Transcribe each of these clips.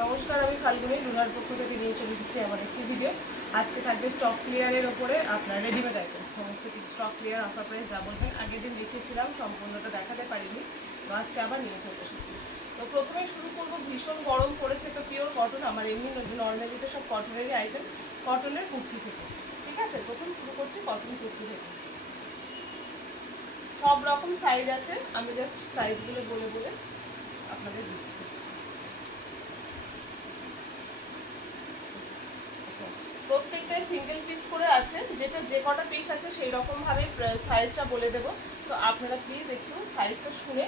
নমস্কার, আমি ফাল্গুনি লুনার পক্ষ থেকে নিয়ে চলে এসেছি আমার একটি ভিডিও। আজকে থাকবে স্টক ক্লিয়ারের ওপরে আপনার রেডিমেড আইটেম সমস্ত কিছু স্টক ক্লিয়ার অফার প্রাইস যা বলবেন। আগের দিন দেখিয়েছিলাম, সম্পূর্ণটা দেখাতে পারিনি, তো আজকে আবার নিয়ে চলে এসেছি। তো প্রথমে শুরু করবো, ভীষণ গরম পড়েছে তো পিওর কটন, আমার এমনি নর্মালিতে সব কটনেরই আইটেম, কটনের কুর্তি থেকে। ঠিক আছে, প্রথম শুরু করছি কটন কুর্তি থেকে। সব রকম সাইজ আছে, আমি জাস্ট সাইজগুলো বলে বলে আপনাদের দিচ্ছি। প্রত্যেকটাই সিঙ্গেল পিস করে আছে, যেটা যে কটা পিস আছে সেই রকমভাবে সাইজটা বলে দেবো। তো আপনারা প্লিজ একটু সাইজটা শুনে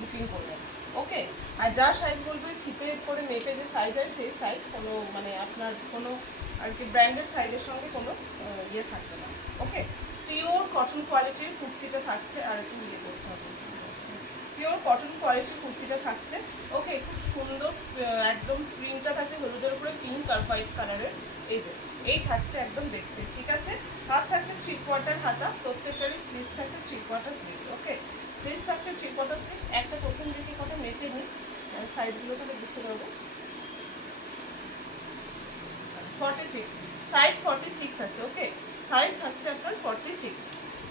বুকিং করবেন, ওকে? আর যার সাইজ বলবে ফিতে করে মেপে যে সাইজ হয় সেই সাইজ, কোনো মানে আপনার কোনো আর কি ব্র্যান্ডেড সাইজের সঙ্গে কোনো ইয়ে থাকবে না, ওকে? পিওর কটন কোয়ালিটির কুর্তিটা থাকছে, আর একটু ইয়ে করতে হবে, পিওর কটন কোয়ালিটির কুর্তিটা থাকছে, ওকে? খুব সুন্দর একদম প্রিন্টটা থাকছে হলুদের উপরে পিঙ্ক আর হোয়াইট কালারের, এই যে এই থাকছে একদম দেখতে। ঠিক আছে, হাত থাকছে 3/4 হাতা, প্রত্যেকটারই স্লিভস থাকছে 3/4 স্লিভস, ওকে? স্লিভস থাকছে 3/4 স্লিভস। একটা প্রথম দিকে কথা মেপে নিই, সাইজগুলো তাহলে বুঝতে পারবো। 46 সাইজ 46 আছে, ওকে? সাইজ থাকছে আপনার 46,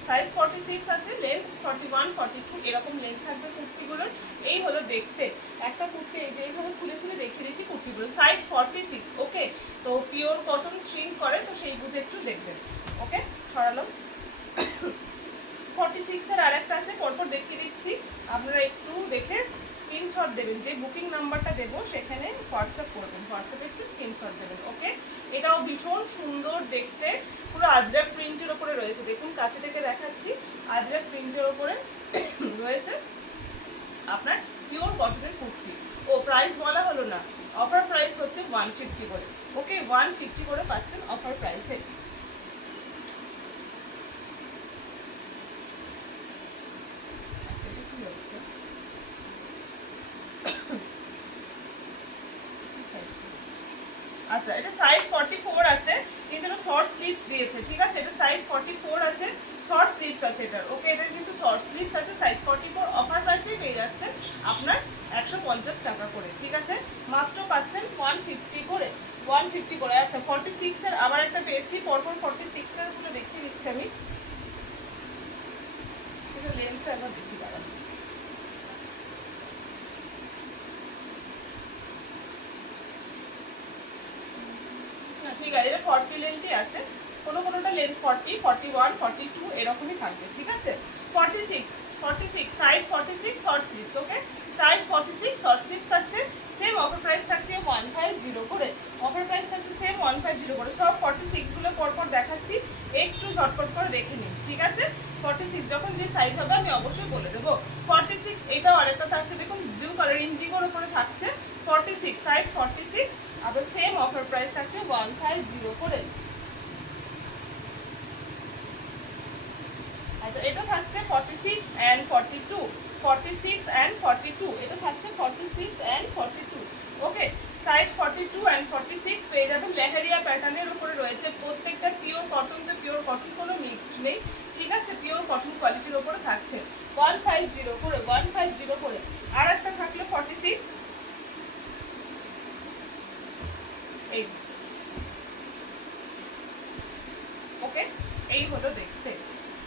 সাইজ 46 আছে, লেন্থ 41 42 এরকম লেন্থ থাকবে কুর্তিগুলোর। এই হলো দেখতে একটা কুর্তি, এই যে এইভাবে খুলে খুলে দেখিয়ে দিচ্ছি কুর্তিগুলো। সাইজ 46, ওকে? তো পিওর কটন শ্রিঙ্ক করে, তো সেই বুঝে একটু দেখবেন, ওকে? সরালো 46 এর আরেকটা আছে, পরপর দেখিয়ে দিচ্ছি, আপনারা একটু দেখে স্ক্রিনশট দেবেন। যে বুকিং নাম্বারটা দেবো সেখানে হোয়াটসঅ্যাপ করবেন, হোয়াটসঅ্যাপে একটু স্ক্রিনশট দেবেন, ওকে? এটাও ভীষণ সুন্দর দেখতে, পুরো আজরাক প্রিন্টের ওপরে রয়েছে, দেখুন কাছে থেকে দেখাচ্ছি, আজরাক প্রিন্টের ওপরে রয়েছে আপনার পিওর কটনের কুর্তি। ও প্রাইস বলা হলো না, অফার প্রাইস হচ্ছে 150 করে, ওকে? 150 করে পাচ্ছেন অফার প্রাইসে। আচ্ছা, এটা কি হচ্ছে? আচ্ছা, এটা সাইজ 44 আছে, কিন্তু এটা শর্ট স্লিভস দিয়েছে, ঠিক আছে? এটা সাইজ 44 আছে, শর্ট স্লিভস আছে এটার, ওকে? এটার কিন্তু শর্ট স্লিভস আছে, সাইজ 44, অফার প্রাইসেই পেয়ে যাচ্ছেন আপনার 150 টাকা করে, ঠিক আছে? মাত্র পাচ্ছেন 150 করে, 150 করে। আচ্ছা, 46 এর আবার একটা পেয়েছি, পরপর 46 এর গুলো দেখিয়ে দিচ্ছি আমি, এটা লেন্থটা একবার দেখি দাঁড়ান। ঠিক আছে, এটা 40 লেন্থই আছে, কোনোটা লেন্থ 40, 41, 42 এরকমই থাকবে, ঠিক আছে? 46 সাইজ 46 শর্ট স্লিভস, ওকে? সাইজ 46 শর্ট স্লিভস থাকছে, সেম অফার প্রাইস থাকছে 150 করে, অফার প্রাইস থাকছে সেম 150 করে। সব 46 গুলো পরপর দেখাচ্ছি, একটু ঝটপট করে দেখে নিন, ঠিক আছে? 46 যখন যে সাইজ হবে আমি অবশ্যই বলে দেবো। 46 এটাও আরেকটা থাকছে, দেখুন ব্লু কালার ইন্ডিগোর উপরে থাকছে, 46 সাইজ 46, আবার সেম অফার প্রাইস থাকছে 150 করে। আচ্ছা, এটা থাকছে 46 and 42, 46 and 42, এটা থাকছে 46 and 42, ওকে? সাইজ 42 and 46 পেয়ে যাবেন। লেহেরিয়া প্যাটার্নের উপরে রয়েছে, প্রত্যেকটা পিওর কটন, তো পিওর কটন কোনো মিক্সড নেই, ঠিক আছে? পিওর কটন কোয়ালিটির উপরে থাকছে 150 করে, 150 করে। আর একটা থাকলে 46, এই, ওকে? এই হলো দেখতে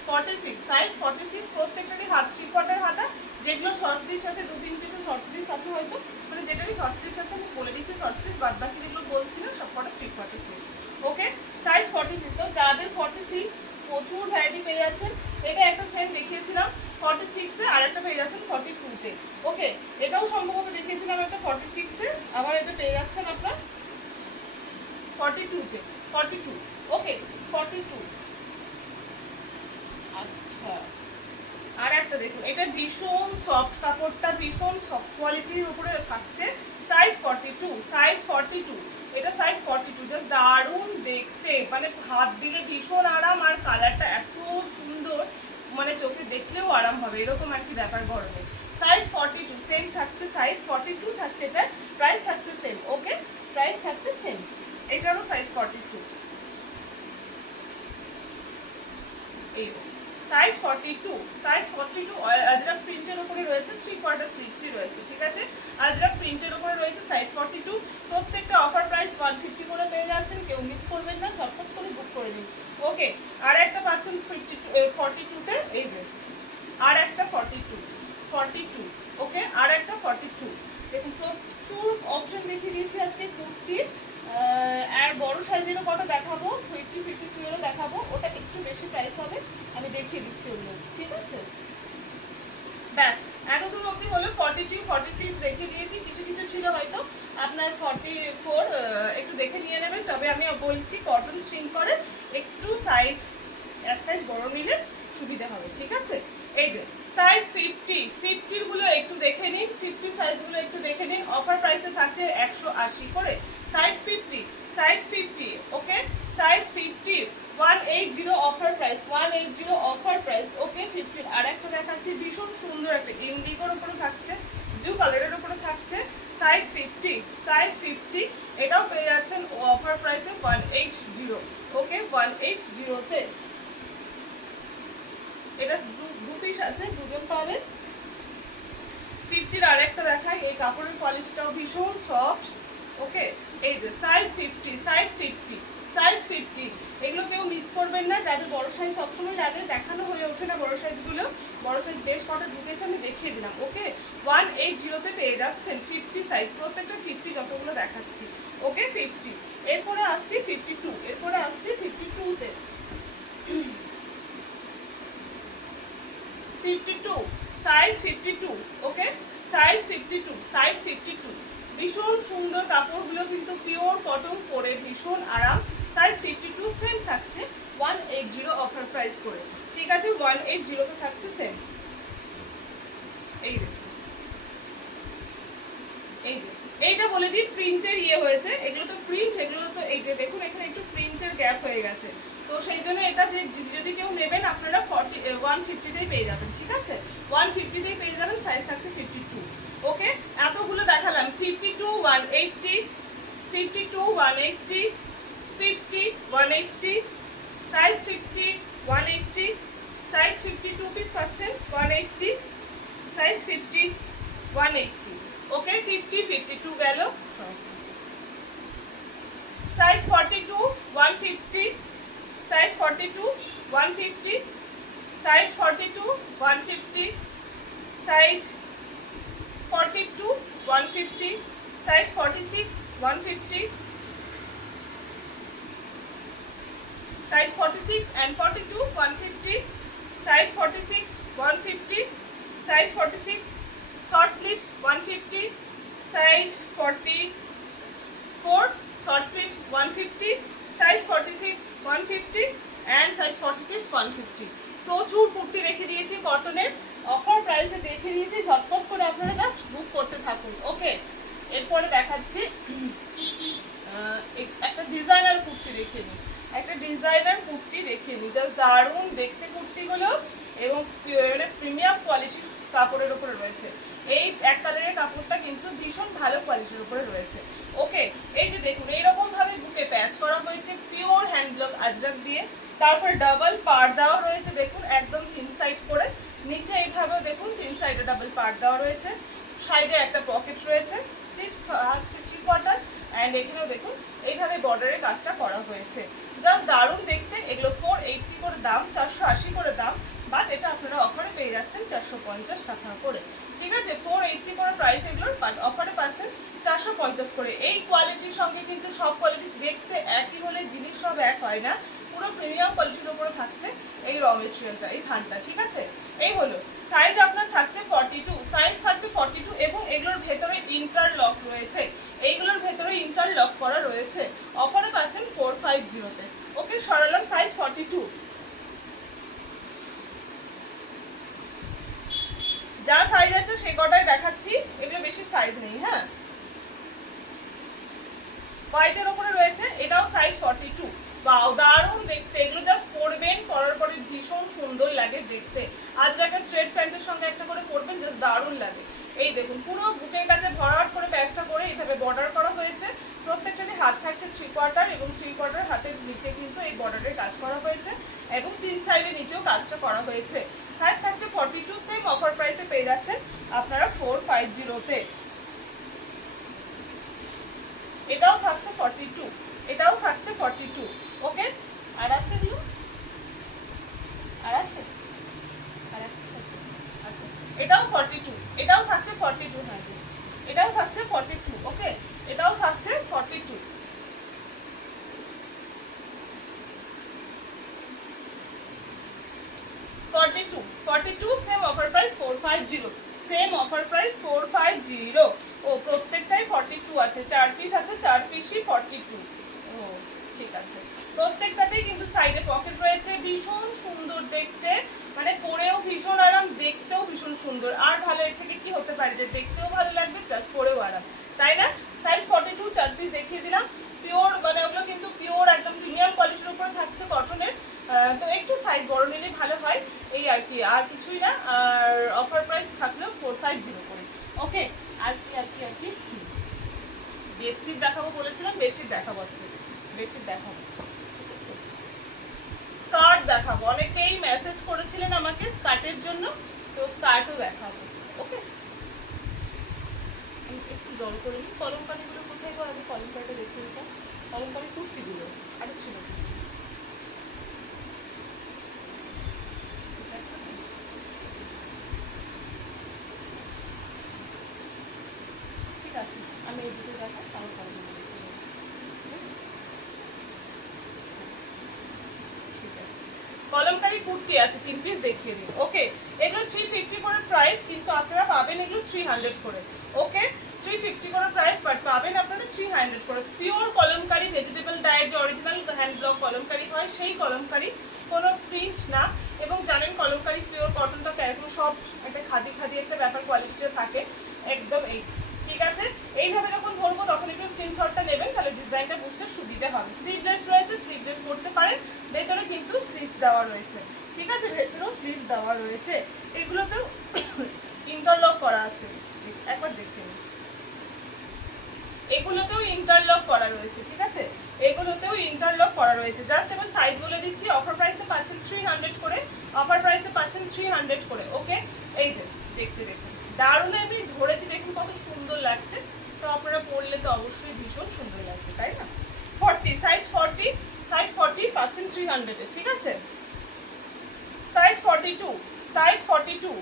46 সাইজ 46, প্রত্যেকটারই হাত 3/4 হাতা, যেগুলো শর্ট স্লিভস আছে 2-3 পিসের শর্ট স্লিভস আছে হয়তো, মানে যেটারই শর্ট স্লিভস আছে আমি বলে দিচ্ছি শর্ট স্লিভস, বাদ বাকি যেগুলো বলছি না সব কটা 3/4 স্লিভস, ওকে? সাইজ 46। তো যাদের 46 প্রচুর ভ্যারাইটি পেয়ে যাচ্ছেন, এটা একটা সেম দেখিয়েছিলাম 46 এ, আর একটা পেয়ে যাচ্ছেন 42 তে, ওকে? এটাও সম্ভবত দেখিয়েছিলাম একটা 46 এ, আবার এটা পেয়ে যাচ্ছেন আপনার 42 তে, 42, ওকে? 42। আচ্ছা, আর একটা দেখুন, এটা ভীষণ সফট, কাপড়টা ভীষণ সফট কোয়ালিটির উপরে থাকছে, সাইজ 42, সাইজ 42, এটা সাইজ 42, জাস্ট দারুণ দেখতে, মানে হাত দিলে ভীষণ আরাম, আর কালারটা এত সুন্দর, মানে চোখে দেখলেও আরাম হবে, এরকম আর কি ব্যাপার গরমে। সাইজ 42 সেম থাকছে, সাইজ 42 থাকছে, এটা প্রাইস থাকছে সেম, ওকে? প্রাইস থাকছে সেম, এটারও সাইজ 42, এই সাইজ 42, সাইজ 42 আজরাক প্রিন্টের উপরে রয়েছে, 3/4 স্লিভসই রয়েছে, ঠিক আছে? আজরাক প্রিন্টের উপরে রয়েছে, সাইজ 42। তো ওকে, আর একটা পাচ্ছেন 42তে, এই যে আর একটা 42, ওকে, আর একটা 42। দেখুন প্রচুর অপশন দেখিয়ে দিয়েছি আজকে কুর্তির। আর বড় সাইজেরও কটা দেখাবো, 52 এরও দেখাবো, ওটা একটু বেশি প্রাইস হবে, আমি দেখিয়ে দিচ্ছি ওগুলো, ঠিক আছে? ব্যাস, এতদূর অবধি হলো। 42, 46 দেখিয়ে দিয়েছি, কিছু কিছু ছিল হয়তো আপনার 44, একটু দেখে নিয়ে নেবেন। তবে আমি বলছি কটন স্ট্রিং করে একটু সাইজ এক সাইজ বড় নিলে সুবিধা হবে, ঠিক আছে? এই যে সাইজ 50 গুলো একটু দেখে নিন, 50 সাইজগুলো একটু দেখে নিন। অফার প্রাইসে থাকছে 180 করে। Size 50, okay, size 50, 180 offer price, 180 offer price, okay. 50 আর একটা দেখাচ্ছি, ভীষণ সুন্দর একটা ইন্ডিগোর উপরে থাকছে, ব্লু কালারের উপরে থাকছে, সাইজ 50, এটাও পেয়ে যাচ্ছেন অফার প্রাইসে 180, ওকে, 180-তে। এটা দু পিস আছে, দুজন পাবেন। 50 আর একটা দেখাই, এই কাপড়ের কোয়ালিটিটাও ভীষণ সফট, ওকে। এই যে সাইজ 50, এগুলো কেউ মিস করবেন না। যাদের বড় সাইজ সবসময় যাদের দেখানো হয়ে ওঠে না বড় সাইজগুলো, বড় সাইজ বেশ কটা ঢুকেছে, আমি দেখিয়ে দিলাম, ওকে। 180-তে পেয়ে যাচ্ছেন 50 সাইজ, প্রত্যেকটা 50 যতগুলো দেখাচ্ছি, ওকে। 50, এরপরে আসছি 52, এরপরে আসছি 52-তে। 52, সাইজ 52, ওকে, সাইজ 52, ভীষণ সুন্দর কাপড়গুলো, কিন্তু পিওর কটন পরে ভীষণ আরাম। সাইজ 52 সেম থাকছে 180 অফার প্রাইস করে, ঠিক আছে? 180-তে থাকছে সেম। এই যে এইটা বলে দিই, প্রিন্টের হয়েছে, এগুলো তো প্রিন্ট, এগুলো তো এই যে দেখুন এখানে একটু প্রিন্টের গ্যাপ হয়ে গেছে, তো সেই জন্য এটা যে যদি কেউ নেবেন আপনারা 150-তেই পেয়ে যাবেন, ঠিক আছে? 150-তেই পেয়ে যাবেন, সাইজ থাকছে 52, ওকে। এতগুলো দেখালাম, 52, 180, 52, 180, 50, 180, সাইজ 50, 180, সাইজ 52 পিস পাচ্ছেন 180, সাইজ 50, 180, ওকে। 50, 52 গেল। Size 42, 150, size 42, 150, size 42, 150, size 42, 150, size 46, 150, size 46 and 42, 150, size 46, 150, size 46, short sleeves 150, size 44, short sleeves 150, size 46, 150 and size 46, 150। প্রচুর কুর্তি রেখে দিয়েছি কটনের, অফার প্রাইসে দেখে দিয়েছি, ঝটপট করে আপনারা জাস্ট বুক করতে থাকুন, ওকে। এরপরে দেখাচ্ছি একটা ডিজাইনার কুর্তি দেখে নিই, জাস্ট দারুণ দেখতে কুর্তিগুলো, এবং মানে প্রিমিয়াম কোয়ালিটির কাপড়ের উপরে রয়েছে। এই এক কালারের কাপড়টা কিন্তু ভীষণ ভালো কোয়ালিটির উপরে রয়েছে, ওকে। এই যে দেখুন এইরকম ভাবে বুকে প্যাচ করা হয়েছে পিওর হ্যান্ড ব্লক আজরাক দিয়ে, তারপর ডাবল পাড় দেওয়া রয়েছে, দেখুন একদম 3 সাইড করে, নিচে এইভাবেও দেখুন 3 সাইডে ডাবল পাড় দেওয়া রয়েছে, সাইডে একটা পকেট রয়েছে, স্লিভস হচ্ছে 3/4, অ্যান্ড এখানেও দেখুন এইভাবে বর্ডারের কাজটা করা হয়েছে, জাস্ট দারুণ দেখতে। এগুলো 480 করে দাম, 480 করে দাম, বাট এটা আপনারা অফারে পেয়ে যাচ্ছেন 450 টাকা করে, ঠিক আছে? 480 করে প্রাইস এগুলোর, বাট অফারে পাচ্ছেন 450 করে। এই কোয়ালিটির সঙ্গে কিন্তু সব কোয়ালিটি দেখতে একই হলে জিনিস সব এক হয় না, পুরো প্রিমিয়াম কোয়ালিটির উপরে থাকছে এই র মেটেরিয়ালটা, এই থানটা, ঠিক আছে? এই হলো সাইজ আপনার থাকছে 42, সাইজ থাকছে 42, এবং এগুলোর ভেতরে ইন্টারলক রয়েছে, এইগুলোর ভেতরে ইন্টারলক করা রয়েছে, অফারে পাচ্ছেন 450-তে, ওকে। সরালাম সাইজ 42। যা সাইজ আছে সে কটাই দেখাচ্ছি, এগুলো বেশি সাইজ নেই, হ্যাঁ। হোয়াইটের ওপরে রয়েছে, এটাও সাইজ 42, বাও দারুণ দেখতে, এগুলো জাস্ট পরবেন, পরার পরে ভীষণ সুন্দর লাগে দেখতে। আজরাকের স্ট্রেট প্যান্টের সঙ্গে একটা করে পরবেন, জাস্ট দারুণ লাগে। এই দেখুন পুরো বুকের কাছে ভরাট করে প্যাচটা করে এইভাবে বর্ডার করা হয়েছে, প্রত্যেকটারই হাত থাকছে 3/4, এবং 3/4 হাতের নিচে কিন্তু এই বর্ডারের কাজ করা হয়েছে, এবং 3 সাইডের নিচেও কাজটা করা হয়েছে। সাইজ থাকছে 42, সেম অফার প্রাইসে পেয়ে যাচ্ছেন আপনারা 450-তে। এটাও থাকছে 42, এটাও থাকছে 42, ওকে। আর আছে এগুলো এটাও 42, এটাও থাকছে 42, হ্যাঁ এটাও থাকছে 42, ওকে এটাও থাকছে 42। 42 same offer price 450, same offer price 450। ও প্রত্যেকটাই 42 আছে, 4 পিস আছে, 4 পিসই 42। ও ঠিক আছে, প্রত্যেকটাতেই কিন্তু সাইডে পকেট রয়েছে, ভীষণ সুন্দর দেখতে, মানে পরেও ভীষণ আরাম, দেখতেও ভীষণ সুন্দর। আর ভালো এর থেকে কি হতে পারে যে দেখতেও ভালো লাগবে প্লাস পরেও আরাম, তাই না? সাইজ 42, 4 পিস দেখিয়ে দিলাম। পিওর মানে ওগুলো কিন্তু পিওর একদম প্রিমিয়াম কোয়ালিটির উপরে থাকছে, কটনের। তো একটু সাইজ বড় নিলে ভালো হয়, এই আর কি, আর কিছুই না। আর অফার প্রাইস থাকলেও 450 করে, ওকে। আর কি আর কি আর কি বেডশিট দেখাবো বলেছিলাম, বেডশিট দেখাবো আজকে, বেডশিট দেখাবো, ঠিক আছে। স্কার্ট দেখাবো, অনেকেই মেসেজ করেছিলেন আমাকে স্কার্টের জন্য, তো স্কার্টও দেখাবো, ওকে। একটু জল করে নিই। কলমকারিগুলো কোথায় গো? আমি কলমকারিটা দেখে নিতাম, কলমকারি কুর্তিগুলো আরে ছিল, ঠিক আছে আমি এই দুটো দেখাই, তারপর কলমগুলো দেখে নেবো, ঠিক আছে। কলমকারি কুর্তি আছে 3 পিস দেখিয়ে দিই, ওকে। এগুলো 350 করে প্রাইস, কিন্তু আপনারা পাবেন এগুলো 300 করে, ওকে। 350 করে প্রাইস, বাট পাবেন আপনারা 300 করে। পিওর কলমকারি, ভেজিটেবল ডায়ের যে অরিজিনাল হ্যান্ড ব্লক কলমকারি হয় সেই কলমকারি, কোনো প্রিন্ট না। এবং জানেন কলমকারি পিওর কটনটা কেরকম সফট, একটা খাদি খাদি একটা ব্যাপার কোয়ালিটিটা থাকে একদম, এই ঠিক আছে। এইভাবে যখন ধরবো তখন একটু স্ক্রিনশটটা নেবেন, তাহলে ডিজাইনটা বুঝতে সুবিধা হবে। স্লিভলেস রয়েছে, স্লিভলেস করতে পারেন, ভেতরে কিন্তু স্লিভস দেওয়া রয়েছে, ঠিক আছে, ভেতরেও স্লিভস দেওয়া রয়েছে। এগুলোতেও ইন্টারলক করা আছে, একবার দেখে নিন। এগুলোতেও ইন্টারলক করা রয়েছে, ঠিক আছে, এগুলোতেও ইন্টারলক করা রয়েছে। জাস্ট এবার সাইজ বলে দিচ্ছি। অফার প্রাইসে পাচ্ছেন 300 করে, অফার প্রাইসে পাচ্ছেন 300 করে, ওকে। এই যে দেখতে দেখুন, দারুণ আমি ধরেছি, দেখুন কত সুন্দর লাগছে। তো আপনারা পরলে তো অবশ্যই ভীষণ সুন্দর লাগছে, তাই না? 40 সাইজ 40, সাইজ 40 পাচ্ছেন 300 এ, ঠিক আছে। Size 42, size 42,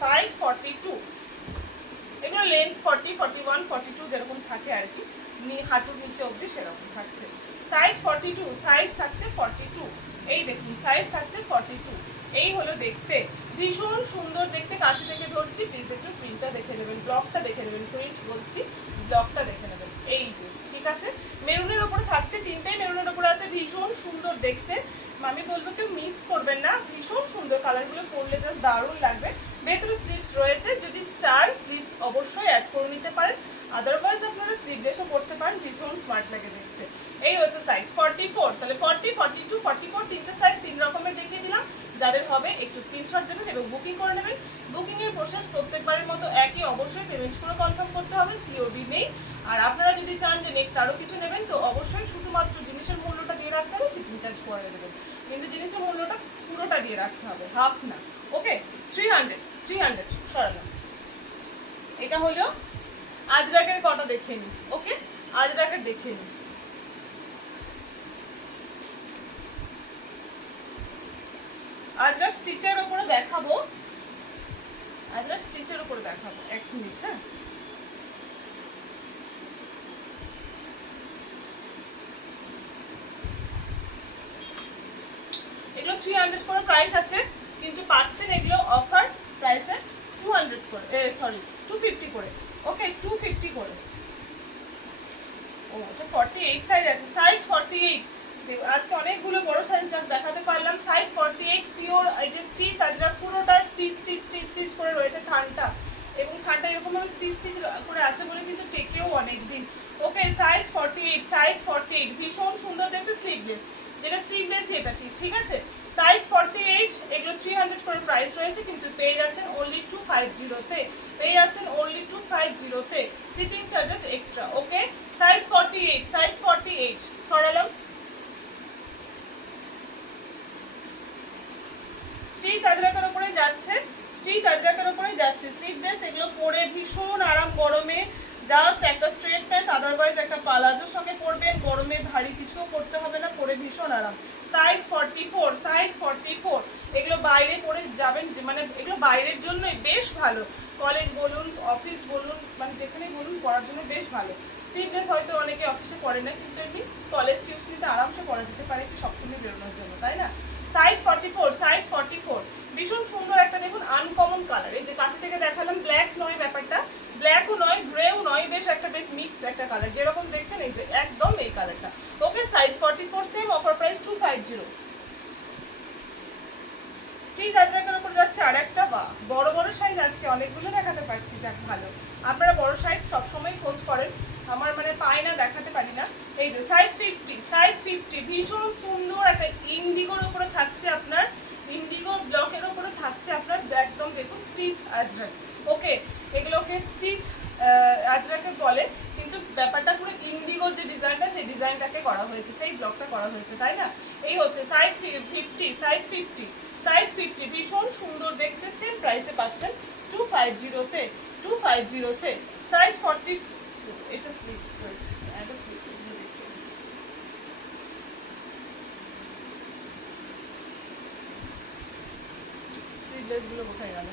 size 42। এগুলো লেন্থ 40, 41, 42 যেরকম থাকে আর কি, হাঁটুর নিচে অবধি সেরকম থাকছে। সাইজ 42, সাইজ থাকছে 42, এই দেখুন সাইজ থাকছে 42। এই হলো দেখতে, ভীষণ সুন্দর দেখতে। কাছে থেকে ধরছি, প্লিজ একটু প্রিন্টটা দেখে নেবেন, ব্লকটা দেখে নেবেন, প্রিন্ট বলছি, ব্লকটা দেখে নেবেন, এই যে ঠিক আছে। মেরুনের ওপরে থাকছে, তিনটাই মেরুনের ওপরে আছে, ভীষণ সুন্দর দেখতে। আমি বলবো কেউ মিস করবেন না, ভীষণ সুন্দর, কালারগুলো পরলে জাস্ট দারুণ লাগবে। ভেতরে স্লিভস রয়েছে, যদি চান স্লিভস অবশ্যই অ্যাড করে নিতে পারেন, আদারওয়াইজ আপনারা স্লিভলেসও পরতে পারেন, ভীষণ স্মার্ট লাগে দেখতে। এই হচ্ছে সাইজ 44, তাহলে 40, 42, 44 তিনটে সাইজ, 3 রকমের দেখিয়ে দিলাম। যাদের হবে একটু স্ক্রিনশট দেবেন এবং বুকিং করে নেবেন। বুকিংয়ের প্রসেস প্রত্যেকবারের মতো একই, অবশ্যই পেমেন্ট করে কনফার্ম করতে হবে, সিওডি নেই। আর আপনারা যদি চান যে নেক্সট আরও কিছু নেবেন, তো অবশ্যই শুধুমাত্র জিনিসের মূল্যটা দিয়ে রাখতে হবে, শিপিং চার্জ করে দেবেন, কিন্তু জিনিসের মূল্যটা পুরোটা দিয়ে রাখতে হবে, হাফ না, ওকে। 300 সরালাম। এটা হলো আজরাকের কটা দেখে নিই, ওকে, আজরাকের দেখে নিই। আজরাক স্টিচের উপরে দেখাবো, আজরাক স্টিচের উপরে দেখাবো, 1 মিনিট, হ্যাঁ। এগুলো 300 করে প্রাইস আছে, কিন্তু পাচ্ছেন এগুলো অফার প্রাইসে 200 করে, সরি 250 করে, ওকে 250 করে। ও এটা 48 সাইজ আছে, সাইজ 48। আজকে অনেকগুলো বড় সাইজ দেখাতে পারলাম। সাইজ 48, পিওর এই যে স্টিচ, আজরা পুরোটা স্টিচ স্টিচ স্টিচ স্টিচ করে রয়েছে থানটা, এবং থানটা এরকমভাবে স্টিচ স্টিচ করে আছে বলে কিন্তু টেকেও অনেক দিন, ওকে। সাইজ 48, সাইজ 48, ভীষণ সুন্দর দেখতে, স্লিভলেস, যেটা স্লিভলেস এটা ঠিক আছে। সাইজ 48, এগুলো 300 করে প্রাইস রয়েছে, কিন্তু পেয়ে যাচ্ছেন অনলি 250-তে, পেয়ে যাচ্ছেন অনলি 250-তে, shipping charges extra, okay. Size 48, size 48 সরালাম। স্টিচ আজরাকের উপরে যাচ্ছে, স্টিচ আজরাকের উপরে যাচ্ছে, স্লিভলেস, এগুলো পরে ভীষণ আরাম গরমে। জাস্ট একটা স্ট্রেট প্যান্ট, আদারওয়াইজ একটা পালাজোর সঙ্গে পরবেন, গরমে ভারী কিছুও পরতে হবে না, পরে ভীষণ আরাম। সাইজ 44, সাইজ 44, এগুলো বাইরে পরে যাবেন পাবেন, যে মানে এগুলো বাইরের জন্য বেশ ভালো, কলেজ বলুন অফিস বলুন মানে যেখানেই বলুন পড়ার জন্য বেশ ভালো। স্লিভলেস হয়তো অনেকে অফিসে পড়ে না, কিন্তু এমনি কলেজ টিউশনিতে আরামসে পড়া যেতে পারে কি সবসময় বেরোনোর জন্য, তাই না? সাইজ 44, সাইজ 44, ভীষণ সুন্দর একটা দেখুন আনকমন কালার। এই যে কাছে থেকে দেখালাম, ব্ল্যাক নয় ব্যাপারটা, ব্ল্যাকও নয় গ্রেও নয়, বেশ একটা বেশ মিক্সড একটা কালার, যেরকম দেখছেন এই যে একদম এই কালারটা। Okay, size 44, same offer price 250। Stitch আজরাকের উপর যাচ্ছে আর একটা, বা বড় বড় সাইজ আজকে অনেকগুলো দেখাতে পারছি, যাক ভালো। আপনারা বড় সাইজ সবসময় খোঁজ করেন, আমার মানে পাই না, দেখাতে পারি না। এই যে সাইজ 50, সাইজ 50, ভীষণ সুন্দর একটা ইন্ডিগোর উপরে থাকছে আপনার, ইন্ডিগো ব্লকের উপরে থাকছে আপনার একদম দেখুন স্টিচ আজরাক। ওকে, এগুলোকে স্টিচ আজরাকে বলে, কিন্তু ব্যাপারটা পুরো ইন্ডিগোর যে ডিজাইনটা সেই ডিজাইনটাকে করা হয়েছে, সেই ব্লকটা করা হয়েছে, তাই না? এই হচ্ছে সাইজ 50, সাইজ 50, সাইজ 50, ভীষণ সুন্দর দেখতে, সেম প্রাইসে পাচ্ছেন 250-তে, 250-তে। সাইজ 42, এটা স্লিপস রয়েছে, এটা স্লিপস দেখুন। স্লিভলেস গুলো কোথায় গেল?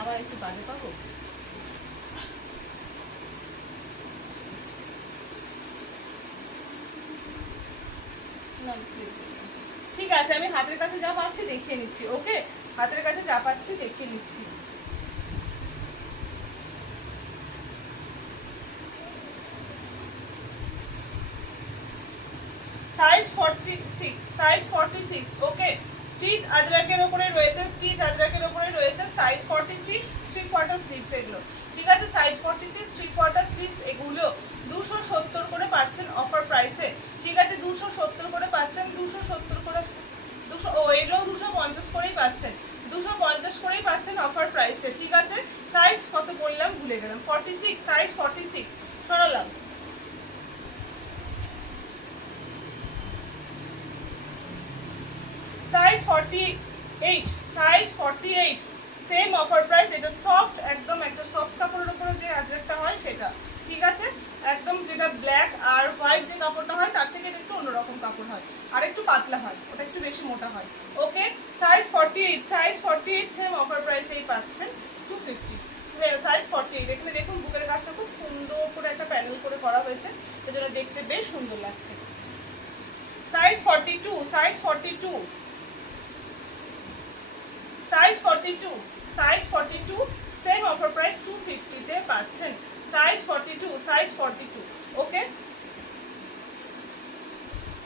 আবার একটু বাজে পাবো। ঠিক আছে, আমি হাতের কাছে যা পাচ্ছি দেখিয়ে নিচ্ছি। ওকে, হাতের কাছে যা পাচ্ছি দেখিয়ে নিচ্ছি। Size 46, size 46। ওকে, স্টিচ আজরাকের উপরে রয়েছে, স্টিচ আজরাকের উপরে রয়েছে, সাইজ 46, 3/4 স্লিভস এগুলো। ঠিক আছে, সাইজ 46, 3/4 স্লিভস এগুলো 270 করে পাচ্ছেন অফার প্রাইসে। ঠিক আছে, 270 করে পাচ্ছেন, 270 করে, 200, ও এগুলো 250 করেই পাচ্ছেন, 250 করেই পাচ্ছেন অফার প্রাইসে। ঠিক আছে, সাইজ কত বললাম ভুলে গেলাম, 46, সাইজ 46 সরালাম। Size 48, size 48, same offer price. এটা সফট, একদম একটা সফট কাপড়ের উপরে যে আজরাকটা হয় সেটা। ঠিক আছে, একদম যেটা ব্ল্যাক আর হোয়াইট যে কাপড়টা হয় তার থেকে একটু অন্যরকম কাপড় হয়, আর একটু পাতলা হয়, ওটা একটু বেশি মোটা হয়। ওকে, সাইজ 48, সাইজ 48, সেম অফার প্রাইসেই পাচ্ছেন 250। সাইজ 48, এখানে দেখুন বুকের কাজটা খুব সুন্দর করে একটা প্যানেল করে করা হয়েছে, এজন্য দেখতে বেশ সুন্দর লাগছে। Size 42, size 42, size 42, size 42, same offer price 250-তে পাচ্ছেন। Size 42, size 42। ওকে,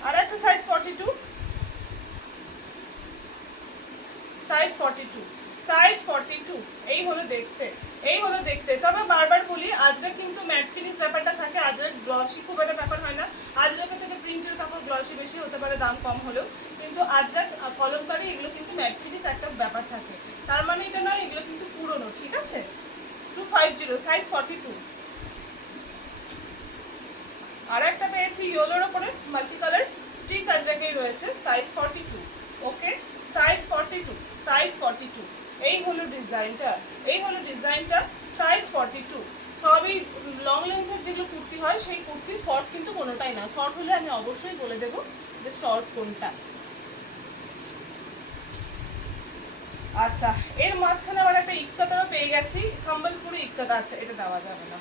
আর একটা সাইজ 42, সাইজ 42, সাইজ 42। এই হলো দেখতে, এই হলো দেখতে। তবে বারবার বলি, আজরা কিন্তু ম্যাট ফিনিশ ব্যাপারটা থাকে, আজরা গ্লসি খুব একটা ব্যাপার হয় না। আজরাকে থেকে প্রিন্টের কাপড় গ্লসি বেশি হতে পারে, দাম কম হলেও, কিন্তু আজরা কলমকারি এগুলো কিন্তু ম্যাট ফিনিশ একটা ব্যাপার থাকে, তার মানে এটা নয় এগুলো কিন্তু পুরনো। ঠিক আছে, 250, সাইজ 42। আর একটা পেয়েছি ইয়েলোর ওপরে মাল্টি কালার, স্টিচ আজরাকেই রয়েছে, সাইজ 42। ওকে, সাইজ 42, সাইজ 42। এই হলো ডিজাইনটা, এই হলো ডিজাইনটা, সাইজ 42। সবই লং লেন্থের যেগুলো কুর্তি হয় সেই কুর্তি, শর্ট কিন্তু কোনোটাই না, শর্ট হলে আমি অবশ্যই বলে দেবো যে শর্ট কোনটা। আচ্ছা, এর মাঝখানে আবার একটা ইক্কাতারও পেয়ে গেছি, সম্বলপুরি ইক্কাতা। আচ্ছা, এটা দেওয়া যাবে না,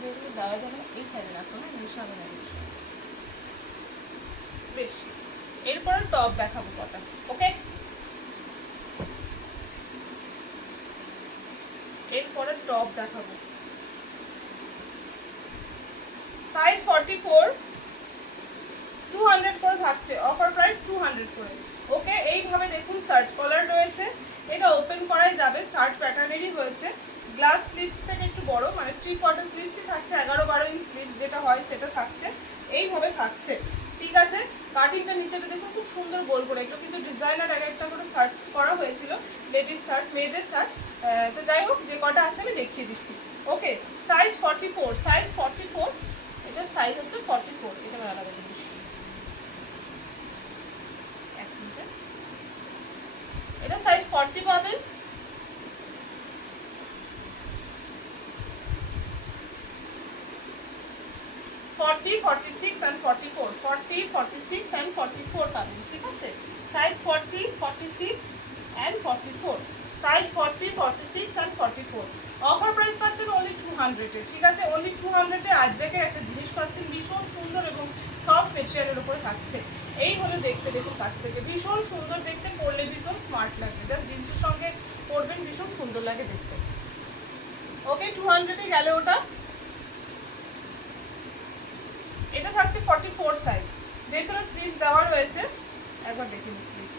যেগুলো দেওয়া যাবে না এই সাইডে রাখো না, মিশাবে না বেশ। এরপরে টপ দেখাবো কটা। ওকে, এরপরে টপ দেখাবো। সাইজ 44, 200 করে থাকছে, অফার প্রাইস 200 করে। ওকে, এইভাবে দেখুন শার্ট কলার রয়েছে, এটা ওপেন করাই যাবে, শার্ট প্যাটার্নেরই হয়েছে। গ্লাস স্লিভস থেকে একটু বড়, মানে 3/4 স্লিভসই থাকছে, 11-12 ইঞ্চ স্লিভস যেটা হয় সেটা থাকছে, এইভাবে থাকছে। ঠিক আছে, কাটিংটা নিচেটা দেখুন খুব সুন্দর গোল করে, এগুলো কিন্তু ডিজাইনার এক একটা করে শার্ট করা হয়েছিল, লেডিস শার্ট, মেয়েদের শার্ট। তো যাই হোক, যে কটা আছে আমি দেখিয়ে দিচ্ছি। ওকে, সাইজ 44, সাইজ 44, এটার সাইজ হচ্ছে 44। এটা আলাদা জিনিস, এটা সাইজ 40 পাবেন। 40, 46 and 44, 40, 46 and 44 পাবেন, ঠিক আছে? Size 40, 46 and 44, size 40, 46 and 44। Offer price পাচ্ছেন অনলি 200-এ, ঠিক আছে? অনলি 200-এ আজরাকের একটা জিনিস পাচ্ছেন, ভীষণ সুন্দর এবং সফট মেটেরিয়ালের উপরে থাকছে। এই হলো দেখতে, দেখুন কাছ থেকে ভীষণ সুন্দর দেখতে, পরলে ভীষণ স্মার্ট লাগবে, জাস্ট জিন্সের সঙ্গে পরবেন, ভীষণ সুন্দর লাগে দেখতে। ওকে, 200-এ গেলে ওটা। এটা থাকছে 44 সাইজ, ভেতরে স্লিভস দেওয়া রয়েছে, একবার দেখে নিন স্লিভস।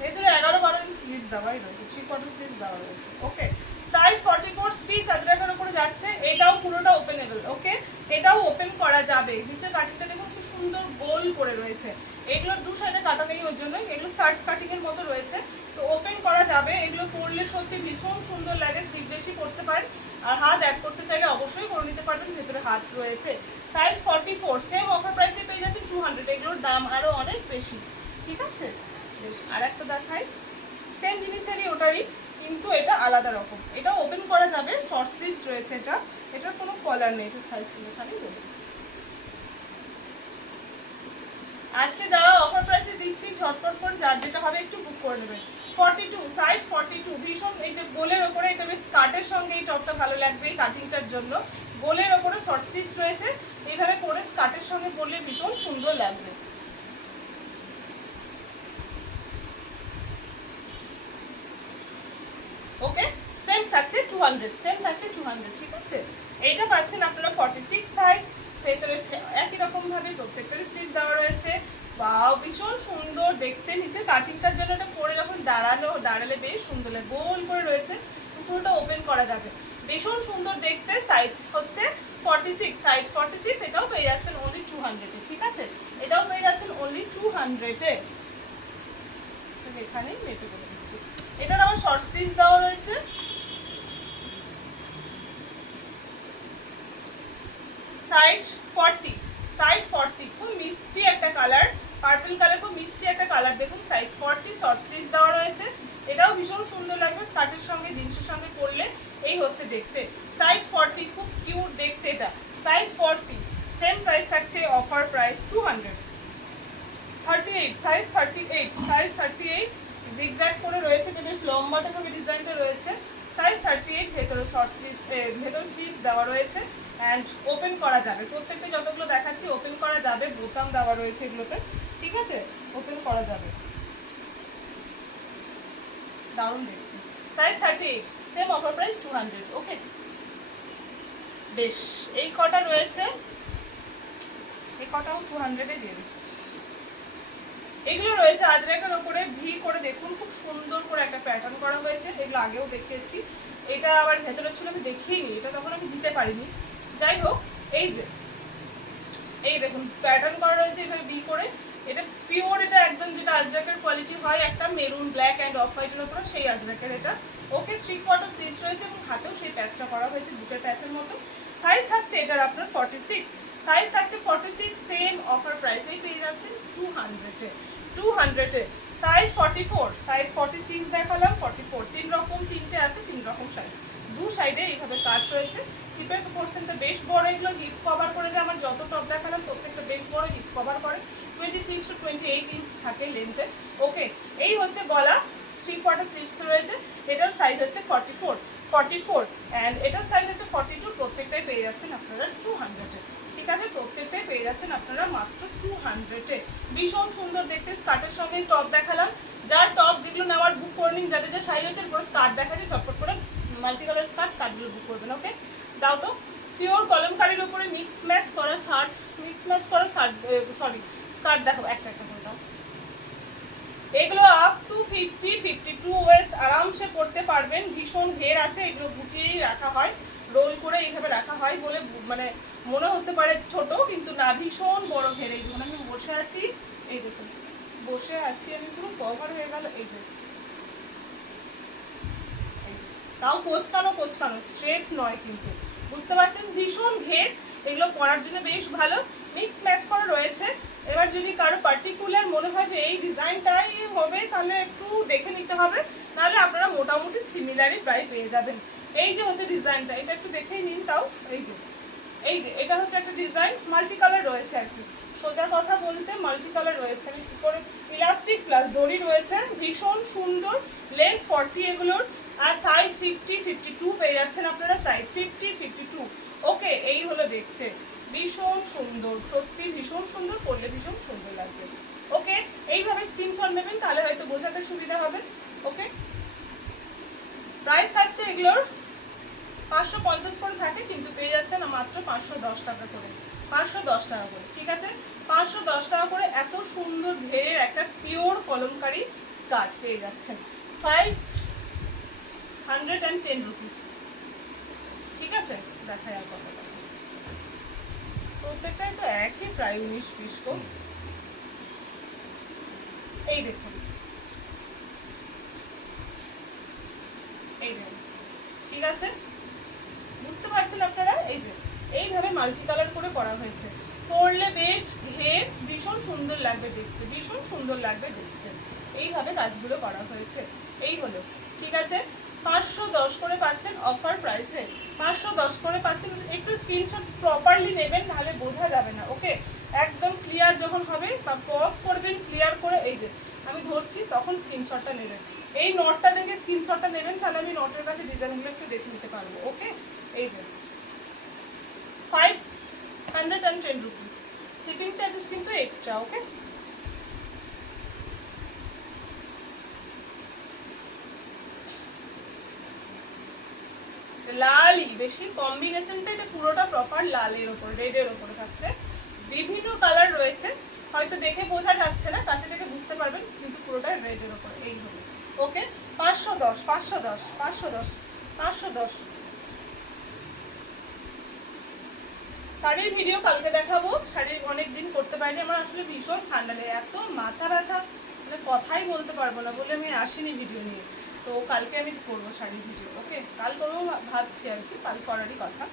ভেতরে 11-12 ইঞ্চ স্লিভস দেওয়াই রয়েছে, 3/4 স্লিভস দেওয়া রয়েছে। ওকে, সাইজ 44, স্টিচ আজরাকের উপরে যাচ্ছে, এটাও পুরোটা ওপেনেবল। ওকে, এটাও ওপেন করা যাবে। নিচে কাটিংটা দেখুন খুব সুন্দর গোল করে রয়েছে, এগুলোর দু সাইডে কাটা নেই, ওর জন্য এগুলো শার্ট কাটিং এর মতো রয়েছে, তো ওপেন করা যাবে। এগুলো পরলে সত্যি ভীষণ সুন্দর লাগে, স্লিভ বেশি পরতে পারেন, আর হাত অ্যাড করতে চাইলে অবশ্যই করে নিতে পারবেন, ভেতরে হাত রয়েছে। সাইজ 44, সেম অফার প্রাইসে পেয়ে যাচ্ছেন 200, এগুলোর দাম আরও অনেক বেশি, ঠিক আছে? বেশ, আর একটা দেখাই, সেম জিনিসেরই ওটারই, কিন্তু এটা আলাদা রকম, এটা ওপেন করা যাবে, শর্ট স্লিভস রয়েছে, এটার কোনো কলার নেই, এটা সাইজটা এখানেই বলে দিচ্ছি। আজকে যাওয়া অফার প্রাইসে দিচ্ছি, ঝটপট করে যার যেটা হবে একটু বুক করে নেবেন। 42, সাইজ 42, ভীষণ এই যে গোলের ওপরে, এটা বেশ স্কার্টের সঙ্গে এই টপটা ভালো লাগবে এই কাটিংটার জন্য। গোলের ওপরে শর্ট স্লিভস রয়েছে, এইভাবে পরে স্কার্টের সঙ্গে পরলে ভীষণ সুন্দর লাগবে। ওকে, সেম থাকছে 200, সেম থাকছে 200, ঠিক আছে? এইটা পাচ্ছেন আপনারা 46 সাইজ, ভেতরে একই রকম ভাবে প্রত্যেকটারই স্লিভ দেওয়া রয়েছে। বাও, ভীষণ সুন্দর দেখতে, নিচে কাটিংটার জন্য এটা পরে যখন দাঁড়ালে বেশ সুন্দর লাগে, গোল করে রয়েছে, পুরোটা ওপেন করা যাবে, ভীষণ সুন্দর দেখতে। সাইজ হচ্ছে 46, সাইজ 46, এটাও পেয়ে যাচ্ছেন অনলি 200-এ, ঠিক আছে? এটাও পেয়ে যাচ্ছেন অনলি 200-এ। এখানেই মেপে বলে দিচ্ছি, এটার আবার শর্ট স্লিভ দেওয়া রয়েছে। সাইজ 40, সাইজ 40, খুব মিষ্টি একটা কালার, পার্পল কালার, খুব মিষ্টি একটা কালার, দেখুন সাইজ 40, শর্ট স্লিভ দেওয়া রয়েছে, এটাও ভীষণ সুন্দর লাগবে স্কার্টের সঙ্গে জিন্সের সঙ্গে পরলে, এই হচ্ছে দেখতে। সাইজ 40, খুব কিউট দেখতে এটা, সাইজ 40, সেম প্রাইস থাকছে, offer price 200। 38, size 38, size 38, zigzag করে রয়েছে, এটা বেশ লম্বাটা ভাবে ডিজাইনটা রয়েছে। সাইজ 38, ভেতরে শর্ট স্লিভ, ভেতর স্লিভ দেওয়া রয়েছে, অ্যান্ড ওপেন করা যাবে, প্রত্যেকটা যতগুলো দেখাচ্ছি ওপেন করা যাবে, বোতাম দেওয়া রয়েছে এগুলোতে, ঠিক আছে? ওপেন করা যাবে, দারুণ দেখতে। Size 38, same offer price 200। ওকে, বেশ, এই কটা রয়েছে, এই কটাও 200-এ দিয়ে দিচ্ছি। এগুলো রয়েছে আজরাকের ওপরে ভি করে, দেখুন খুব সুন্দর করে একটা প্যাটার্ন করা হয়েছে, এগুলো আগেও দেখিয়েছি, এটা আবার ভেতরে ছিল আমি দেখিইনি, এটা তখন আমি দিতে পারিনি, যাই হোক। এই যে এই দেখুন প্যাটার্ন করা রয়েছে এভাবে ভি করে, এটা পিওর, এটা একদম যেটা আজরাকের কোয়ালিটি হয়, একটা মেরুন ব্ল্যাক অ্যান্ড অফ হোয়াইটের উপরে, সেই আজরাকের এটা। ওকে, 3/4 স্লিভস রয়েছে এবং হাতেও সেই প্যাচটা করা হয়েছে বুকের প্যাচের মতো। সাইজ থাকছে এটার আপনার 46, সাইজ থাকছে 46, সেম অফার প্রাইসেই পেয়ে যাচ্ছেন 200-এ, 200-এ। সাইজ 44, সাইজ 46 দেখালাম, 44, তিন রকম, তিনটে আছে, তিন রকম সাইজ, দু সাইডে এইভাবে কাজ রয়েছে। হিপের পোর্শনটা বেশ বড়, এগুলো হিপ কভার করে, যে আমার যত টপ দেখালাম প্রত্যেকটা বেশ বড় হিপ কভার করে, 26 to 28 ইঞ্চ থাকে লেন্থে। ওকে, এই হচ্ছে গলা, 3/4 স্লিভস রয়েছে, এটার সাইজ হচ্ছে 44, অ্যান্ড এটার সাইজ হচ্ছে 42, প্রত্যেকটাই পেয়ে যাচ্ছেন আপনারা 200-এ, ঠিক আছে? প্রত্যেকটাই পেয়ে যাচ্ছেন আপনারা মাত্র 200-এ, ভীষণ সুন্দর দেখতে। স্কার্টের সঙ্গে টপ দেখালাম, যার টপ যেগুলো নেওয়ার বুক করে নিন, যাদের যে সাইজ হচ্ছে, পুরো স্কার্ট দেখাচ্ছি, চটপট করে মাল্টি কালার স্কার্টগুলো বুক করবেন। ওকে, দাও তো। পিওর কলমকারির উপরে মিক্স ম্যাচ করা শার্ট, স্কার্ট দেখো, একটা একটা করে দাও। এগুলো আপ টু 50, 52 ওয়েস্ট আরামসে পরতে পারবেন, ভীষণ ঘের আছে, এগুলো গুটিয়েই রাখা হয়, রোল করে এইভাবে রাখা হয় বলে মানে মনে হতে পারে ছোট, কিন্তু না, ভীষণ বড় ঘের। এই যেমন আমি বসে আছি, এই দেখুন বসে আছি আমি, পুরো কভার হয়ে গেল, এই যে, তাও কোচকানো, স্ট্রেট নয় কিন্তু, বুঝতে পারছেন, ভীষণ ঘের, এগুলো পরার জন্য বেশ ভালো, মিক্স ম্যাচ করা রয়েছে। এবার যদি কারো পার্টিকুলার মনে হয় যে এই ডিজাইনটাই হবে, তাহলে একটু দেখে নিতে হবে, নাহলে আপনারা সিমিলারই প্রায় পেয়ে যাবেন। এই যে হচ্ছে ডিজাইনটা, এটা একটু দেখেই নিন তাও। এই যে এটা হচ্ছে একটা ডিজাইন, মাল্টি কালার রয়েছে আর কি, সোজা কথা বলতে মাল্টি কালার রয়েছে। করে ইলাস্টিক প্লাস দড়ি রয়েছে, ভীষণ সুন্দর। লেন্থ 40 এগুলোর, আর সাইজ 50, 52 পেয়ে যাচ্ছেন আপনারা, সাইজ 50, 52। ওকে, এই হলো দেখতে, ভীষণ সুন্দর, সত্যি ভীষণ সুন্দর, পরলে ভীষণ সুন্দর লাগবে। ওকে, এইভাবে স্ক্রিনশট নেবেন, তাহলে হয়তো বোঝাতে সুবিধা হবে। ওকে, প্রাইস থাকছে এগুলোর 550 করে থাকে, কিন্তু পেয়ে যাচ্ছে না মাত্র 510 টাকা করে, 510 টাকা করে। ঠিক আছে, 510 টাকা করে এত সুন্দর ঘেরের একটা পিওর কলমকারি স্কার্ট পেয়ে যাচ্ছেন, 510 রুপিস। ঠিক আছে, দেখাই আর কথা, প্রত্যেকটাই তো একই প্রায় 19-20 কো। এই দেখুন, এই দেখুন, ঠিক আছে, বুঝতে পারছেন আপনারা? এই যে এইভাবে মাল্টি কালার করে করা হয়েছে, পরলে বেশ ঘের ভীষণ সুন্দর লাগবে দেখতে, ভীষণ সুন্দর লাগবে দেখতে। এইভাবে কাজগুলো করা হয়েছে, এই হলো। ঠিক আছে, 510 করে পাচ্ছেন অফার প্রাইসে, 510 করে পাচ্ছেন। একটু স্ক্রিনশট প্রপারলি নেবেন, নাহলে বোঝা যাবে না। ওকে, একদম ক্লিয়ার যখন হবে বা পজ করবেন ক্লিয়ার করে, এই যে আমি ধরছি তখন স্ক্রিনশটটা নেবেন, এই নোটটা দেখে স্ক্রিনশটটা নেবেন, তাহলে আমি নোটের কাছে ডিজাইনগুলো একটু দেখে নিতে পারবো। ওকে, এই যে 510 রুপিস, শিপিং চার্জেস কিন্তু এক্সট্রা। ওকে, লালই বেশি কম্বিনেশনটা, এটা পুরোটা প্রপার লালের ওপর, রেডের ওপরে থাকছে, বিভিন্ন কালার রয়েছে, হয়তো দেখে বোঝা যাচ্ছে না, কাছে থেকে বুঝতে পারবেন, কিন্তু পুরোটা রেডের ওপরে। এই হলো। ওকে, 510, 510, 510, 510। শাড়ির ভিডিও কালকে দেখাবো, শাড়ির অনেক দিন করতে পারিনি, আমার আসলে ভীষণ ঠান্ডা লেগে, এত মাথা ব্যথা, মানে কথাই বলতে পারবো না বলে আমি আসিনি ভিডিও নিয়ে। তো কালকে আমি করবো শাড়ির ভিডিও। ওকে, কাল করবো ভাবছি আর কি, কাল করারই কথা।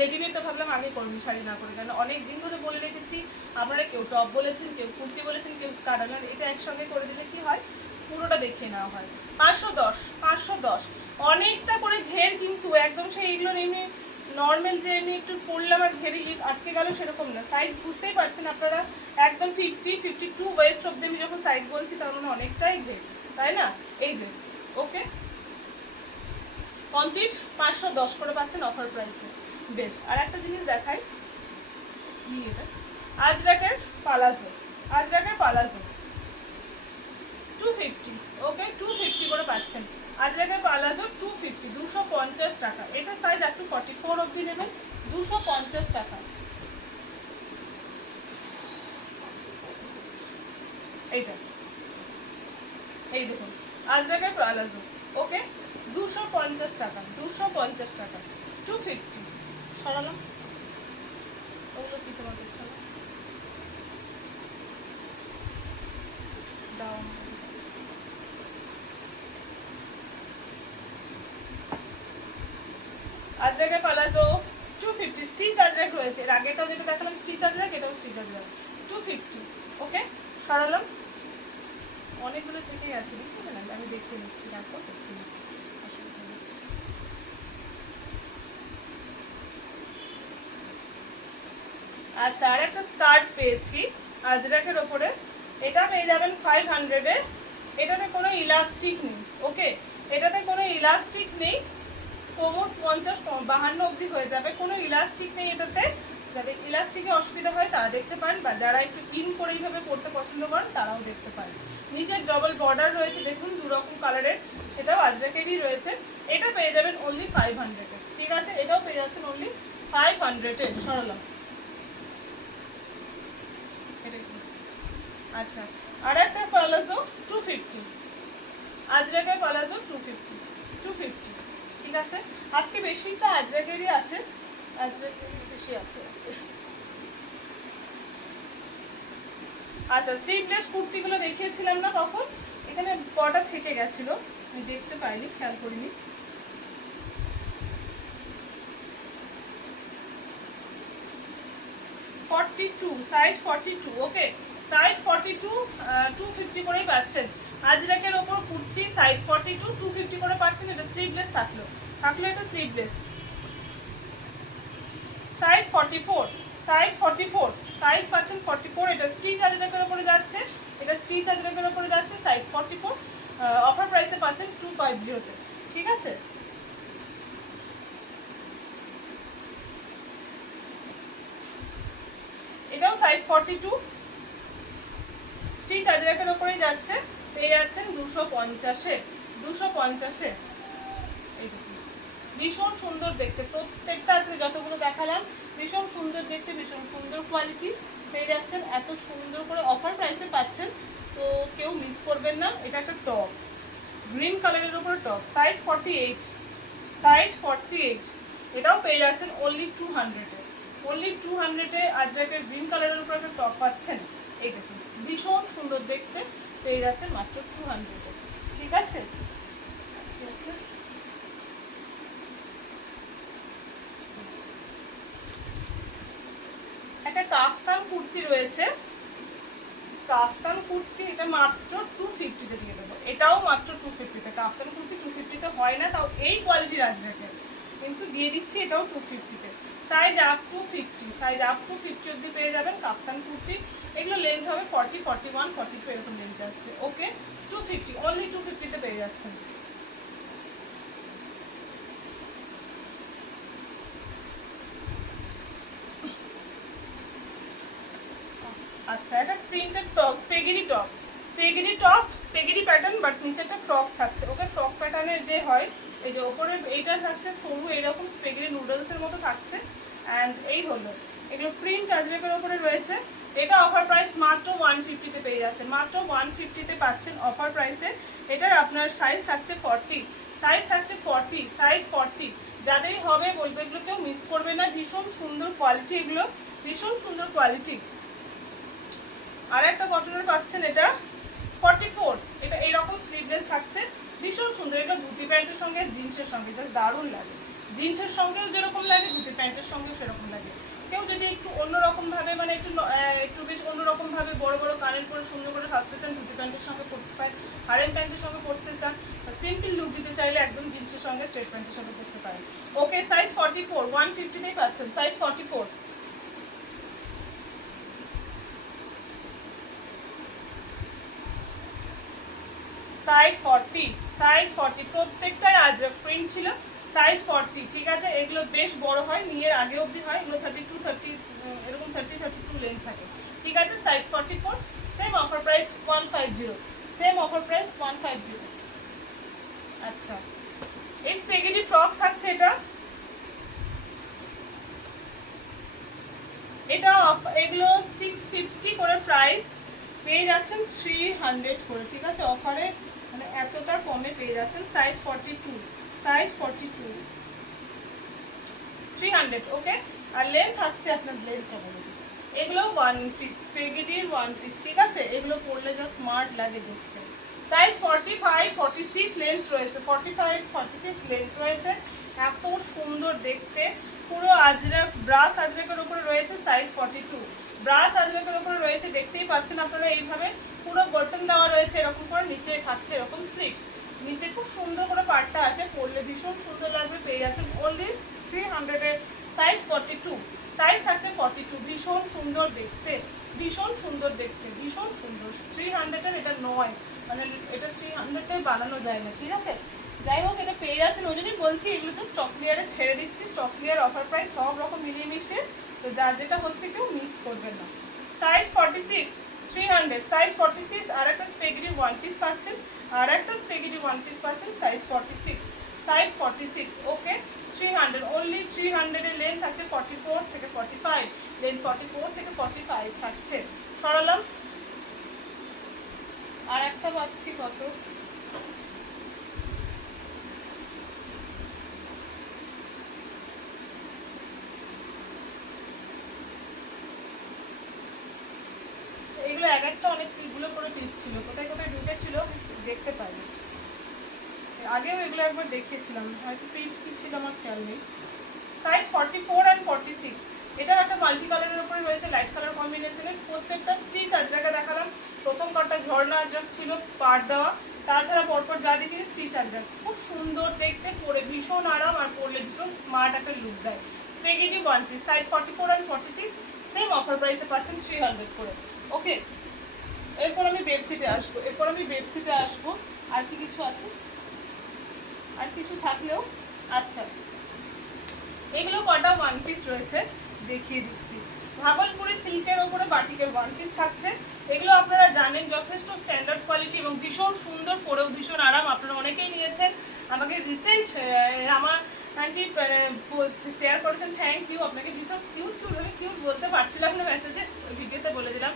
রেডিমেডটা ভাবলাম আগে করবি শাড়ি না করে, কারণ অনেক দিন ধরে বলে রেখেছি, আপনারা কেউ টপ বলেছেন, কেউ কুর্তি বলেছেন, কেউ স্কার্ট, আর এটা একসঙ্গে করে দিলে কি হয়, পুরোটা দেখিয়ে নেওয়া হয়। 510, 510, অনেকটা করে ঘের, কিন্তু একদম সেই এইগুলো এমনি নর্মাল যে এমনি একটু পরলাম আর ঘেরে আটকে গেল সেরকম না, সাইজ বুঝতেই পারছেন আপনারা, একদম 50, 52 ওয়েস্ট অব্দি আমি যখন সাইজ বলছি তার মানে অনেকটাই ঘের, তাই না? এই যে, ওকে, কমপ্লিট, 510 করে পাচ্ছেন অফার প্রাইসে। বেশ, আর একটা জিনিস দেখাই, কি এটা, আজরাকের পালাজো, আজরাকের পালাজো 250। ওকে, 250 করে পাচ্ছেন, আজরাকের পালাজো 250, 250 টাকা। এটা সাইজ একটু 44 অবধি নেবেন, 250 টাকা। এইটা, এই দেখুন, আজরাকের পালাজো। ওকে, 250 টাকা, 250 টাকা, 250। সরালাম, ওগুলো কি তোমার দিচ্ছে না, দাও। আজরাকের পালাজো 250, স্টিচ আজরাক রয়েছে, এর আগেটাও যেটা দেখালাম স্টিচ আজরাক, এটাও স্টিচ আজরাক, 250। ওকে, সরালাম, অনেকগুলো থেকে গেছে, দেখতে না, আমি দেখতে নিচ্ছি, দেখো দেখতে নিচ্ছি। আচ্ছা, আর একটা স্কার্ট পেয়েছি আজরাকের ওপরে, এটা পেয়ে যাবেন 500-এ, এটাতে কোনো ইলাস্টিক নেই। ওকে, এটাতে কোনো ইলাস্টিক নেই, কোমর 50-52 অবধি হয়ে যাবে, কোনো ইলাস্টিক নেই এটাতে। যাদের ইলাস্টিকে অসুবিধা হয় তারা দেখতে পারেন, বা যারা একটু ইন করে এইভাবে পড়তে পছন্দ করেন তারাও দেখতে পারেন। নিচের ডবল বর্ডার রয়েছে, দেখুন 2 রকম কালারের, সেটাও আজরাকেরই রয়েছে। এটা পেয়ে যাবেন অনলি 500-এ। ঠিক আছে, এটাও পেয়ে যাচ্ছেন অনলি 500-এ। সরলাম, আচ্ছা, আর একটা পালাজো 250, আজরাকের পালাজো 250, 250। ঠিক আছে, আজকে বেশিটা আজরাকেরই আছে, আজরাকেরই বেশি আছে আজকে। আচ্ছা, স্লিভলেস কুর্তিগুলো দেখিয়েছিলাম না তখন, এখানে কটা থেকে গেছিল আমি দেখতে পাইনি, খেয়াল করিনি। সাইজ 42। ওকে, সাইজ 42, 250 করেই পাচ্ছেন। আজরাকের ওপর কুর্তি সাইজ 42 250 করে পাচ্ছেন। এটা স্লিভলেস থাকলো এটা স্লিভলেস। সাইজ 44 সাইজ পাচ্ছেন 44। এটা স্টিচ আজরাকের উপরে যাচ্ছে, সাইজ 44। অফার প্রাইসে পাচ্ছেন 250 তে, ঠিক আছে। এটাও সাইজ 42, স্টিচ আজরাকের উপরেই যাচ্ছে, পেয়ে যাচ্ছেন 250-এ। এই দেখুন, ভীষণ সুন্দর দেখতে, প্রত্যেকটা আজকে যতগুলো দেখালাম ভীষণ সুন্দর দেখতে, ভীষণ সুন্দর কোয়ালিটি পেয়ে যাচ্ছেন, এত সুন্দর করে অফার প্রাইসে পাচ্ছেন, তো কেউ মিস করবেন না। এটা একটা টপ, গ্রিন কালারের উপর টপ, সাইজ 48, এটাও পেয়ে যাচ্ছেন অনলি 200-এ। আজরাকের গ্রিন কালারের উপর একটা টপ পাচ্ছেন, এই দেখুন ভীষণ সুন্দর দেখতে, পেয়ে যাচ্ছেন মাত্র 200-এ, ঠিক আছে। একটা কাফতান কুর্তি রয়েছে, এটা মাত্র 250-তে দিয়ে দেবো। এটাও মাত্র 250-তে। কাফতান কুর্তি 250-তে হয় না, তাও এই কোয়ালিটির আজরাকের, কিন্তু দিয়ে দিচ্ছি এটাও 250-তে। সাইজ আপ টু 50 অবধি পেয়ে যাবেন কাফতান কুর্তি। এগুলো লেন্থ হবে 40, 41, 42 এরকম লেন্থ আসবে। ওকে, 250, অনলি 250-তে পেয়ে যাচ্ছেন। আচ্ছা, এটা printed top, spaghetti pattern, but নিচে একটা ফ্রক থাকছে। ওকে, ফ্রক প্যাটার্নের যে হয়, এই যে ওপরে এইটা থাকছে সরু, এইরকম স্পেগেটি নুডলসের মতো থাকছে। অ্যান্ড এই হলো, এগুলো প্রিন্ট আজরাকের ওপরে রয়েছে। এটা অফার প্রাইস মাত্র 150-তে পেয়ে যাচ্ছেন, মাত্র 150-তে পাচ্ছেন অফার প্রাইসে। এটার আপনার সাইজ থাকছে 40, সাইজ 40। যাদেরই হবে বলবো, এগুলো কেউ মিস করবে না, ভীষণ সুন্দর কোয়ালিটি, এগুলো ভীষণ সুন্দর কোয়ালিটি। আর একটা কটনের পাচ্ছেন, এটা 44, এটা এইরকম স্লিভলেস থাকছে, ভীষণ সুন্দর। এটা ধুতি প্যান্টের সঙ্গে, জিন্সের সঙ্গে জাস্ট দারুণ লাগে। জিন্সের সঙ্গেও যেরকম লাগে, ধুতি প্যান্টের সঙ্গেও সেরকম লাগে। কেউ যদি একটু অন্যরকমভাবে, মানে একটু বেশ অন্যরকমভাবে বড় বড় কানের করে সুন্দর করে সাজতে চান, ধুতি প্যান্টের সঙ্গে পরতে পারেন, হারেন প্যান্টের সঙ্গে পরতে চান, সিম্পল লুক দিতে চাইলে একদম জিন্সের সঙ্গে স্ট্রেট প্যান্টের সঙ্গে পরতে পারেন। ওকে, সাইজ 44, 150-তেই পাচ্ছেন, সাইজ 44। সাইজ 40, প্রত্যেকটাই আজরাক প্রিন্ট ছিল, সাইজ 40, ঠিক আছে। এগুলো বেশ বড় হয়, নিয়ের আগে অবধি হয়, এগুলো 32, এরকম 32 লেন্থ থাকে, ঠিক আছে। Size 44, same offer price 150। আচ্ছা, এই স্পেগেটি ফ্রক থাকছে, এটা এগুলো 650 করে প্রাইস, পেয়ে যাচ্ছেন 300 করে, ঠিক আছে। অফারে মানে এতটা কমে পেয়ে যাচ্ছেন। সাইজ 42, 300, ওকে। আর লেন্থ থাকছে আপনার, লেন্থটা বলে দিই, এগুলো 1 পিস, স্পেগেটির 1 পিস, ঠিক আছে। এগুলো পরলে যা স্মার্ট লাগে দেখতে। সাইজ 45, 46 লেন্থ রয়েছে, 45, 46 লেন্থ রয়েছে, এত সুন্দর দেখতে। পুরো আজরাক, ব্রাশ আজরাকের উপরে রয়েছে, সাইজ 42, ব্রাশ আজরাকের উপরে রয়েছে, দেখতেই পাচ্ছেন আপনারা। এইভাবে পুরো বটন দেওয়া রয়েছে এরকম করে, নিচে থাকছে এরকম স্লিট, নিচে খুব সুন্দর করে পাড়টা আছে, পরলে ভীষণ সুন্দর লাগবে। পেয়ে যাচ্ছেন অনলি 300-এ, সাইজ 42, সাইজ থাকছে 42, ভীষণ সুন্দর দেখতে, ভীষণ সুন্দর। 300-এর এটা নয়, মানে এটা 300-এ বানানো যায় না, ঠিক আছে। যাই হোক, এটা পেয়ে যাচ্ছেন, ওই জন্যই বলছি এগুলো তো স্টক ক্লিয়ারে ছেড়ে দিচ্ছি, স্টক ক্লিয়ার অফার প্রাইস সব রকম মিলিয়ে মিশিয়ে, তো যার যেটা হচ্ছে কেউ মিস করবেন না। Size 46, 300, size 46। আর একটা স্পেগেটি 1 পিস পাচ্ছেন, সাইজ 46, ওকে। 300, অনলি 300-এর লেন্থ থাকছে 44 থেকে 45, লেন্থ 44 থেকে 45 থাকছে। সরালাম, আর একটা পাচ্ছি কত, এগুলো এক একটা অনেকগুলো করে পিস ছিল, কোথায় কোথায় ঢুকেছিল দেখতে পাইনি, আগেও এগুলো একবার দেখিয়েছিলাম, হয়তো প্রিন্ট কি ছিল আমার খেয়াল নেই। সাইজ 44 অ্যান্ড 46, এটাও একটা মাল্টি কালারের উপরে রয়েছে, লাইট কালার কম্বিনেশনের। প্রত্যেকটা স্টিচ আজরাকে দেখালাম, প্রথম কাটটা ঝর্ণা আজরাক ছিল, পাড় দেওয়া, তাছাড়া পরপর যা দেখি স্টিচ আনবেন, খুব সুন্দর দেখতে, পরে ভীষণ আরাম, আর পরলে ভীষণ স্মার্ট একটা লুক দেয়। Spaghetti one piece, size 44 and 46, same offer প্রাইসে পাচ্ছেন 300 করে। ওকে, এরপর আমি বেডশিটে আসবো। আর কি কিছু আছে, আর কিছু থাকলেও, আচ্ছা এগুলো কটা ওয়ান পিস রয়েছে দেখিয়ে দিচ্ছি। ভাগলপুরি সিল্কের ওপরে বাটিকের ওয়ান পিস থাকছে। এগুলো আপনারা জানেন যথেষ্ট স্ট্যান্ডার্ড কোয়ালিটি এবং ভীষণ সুন্দর, পরেও ভীষণ আরাম। আপনারা অনেকেই নিয়েছেন, আমাকে রিসেন্ট আমার আন্টি শেয়ার করেছেন, থ্যাংক ইউ আপনাকে। ভীষণ কিউট বলতে পারছিলাম না মেসেজে, ভিডিওতে বলে দিলাম।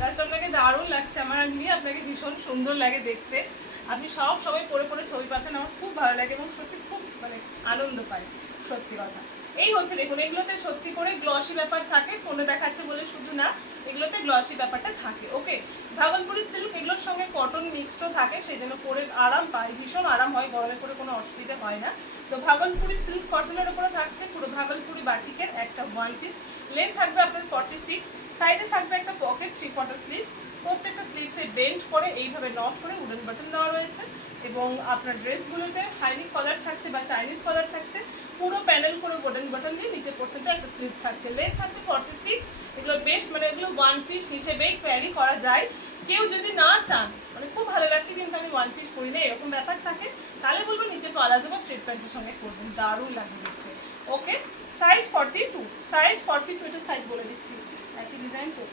জাস্ট আপনাকে দারুণ লাগছে, আমার নিয়ে আপনাকে ভীষণ সুন্দর লাগে দেখতে। আপনি সব সময় পরে ছবি পাঠান, আমার খুব ভালো লাগে এবং সত্যি খুব আনন্দ পাই, সত্যি কথা। এই হচ্ছে দেখুন, এগুলোতে সত্যি করে গ্লসি ব্যাপার থাকে, ফোনে দেখাচ্ছে বলে শুধু না, এগুলোতে গ্লসি ব্যাপারটা থাকে। ওকে, ভাগলপুরি সিল্ক, এগুলোর সঙ্গে কটন মিক্সডও থাকে, সেই জন্য পরে আরাম পাই, ভীষণ আরাম হয়, গরমে পরে কোনো অসুবিধা হয় না। তো ভাগলপুরি সিল্ক কটনের ওপরে থাকছে পুরো ভাগলপুরি বাটিকের একটা ওয়ান পিস। লেন্থ থাকবে আপনার 46, সাইডে থাকবে একটা পকেট 3/4 স্লিভস। প্রত্যেকটা স্লিভসে বেন্ড করে এইভাবে নট করে উডেন বাটন দেওয়া রয়েছে, এবং আপনার ড্রেসগুলোতে হাইনিক কলার থাকছে বা চাইনিজ কলার থাকছে, পুরো প্যানেল করে উডেন বাটন দিয়ে নিচে পোর্শনটা একটা স্লিভ থাকছে। লেন্থ থাকছে 46। এগুলো বেশ এগুলো ওয়ান পিস হিসেবেই ক্যারি করা যায়। কেউ যদি না চান খুব ভালো লাগছে কিন্তু আমি ওয়ান পিস করি না, এরকম ব্যাপার থাকে, তাহলে বলবো নিচে প্লাজো বা স্ট্রেট প্যান্টের সঙ্গে করবেন, দারুণ লাগবে দেখতে। ওকে, সাইজ 42, এটা সাইজ বলে দিচ্ছি, একই ডিজাইন তো।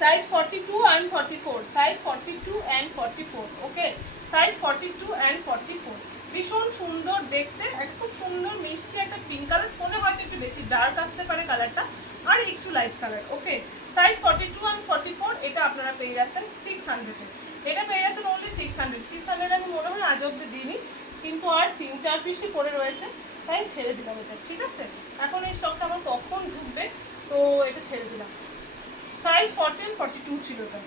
Size 42 and 44, size 42 and 44। Okay, size 42 and 44। ভীষণ সুন্দর দেখতে, খুব সুন্দর মিষ্টি একটা পিঙ্ক কালার, ফোনে হয়তো একটু বেশি ডার্ক আসতে পারে কালারটা, আর একটু light colour. Okay, size 42 and 44, এটা আপনারা পেয়ে যাচ্ছেন 600-এ। এটা পেয়ে যাচ্ছেন অনলি 600। আমি মনে হয় আজ অব্দি দিইনি, কিন্তু আর 3-4 পিসই পরে রয়েছে, তাই ছেড়ে দিলাম এটা। ঠিক আছে, এখন এই স্টকটা আমার কখন ঢুকবে, তো এটা ছেড়ে দিলাম। সাইজ 40 and 42 ছিল এটা।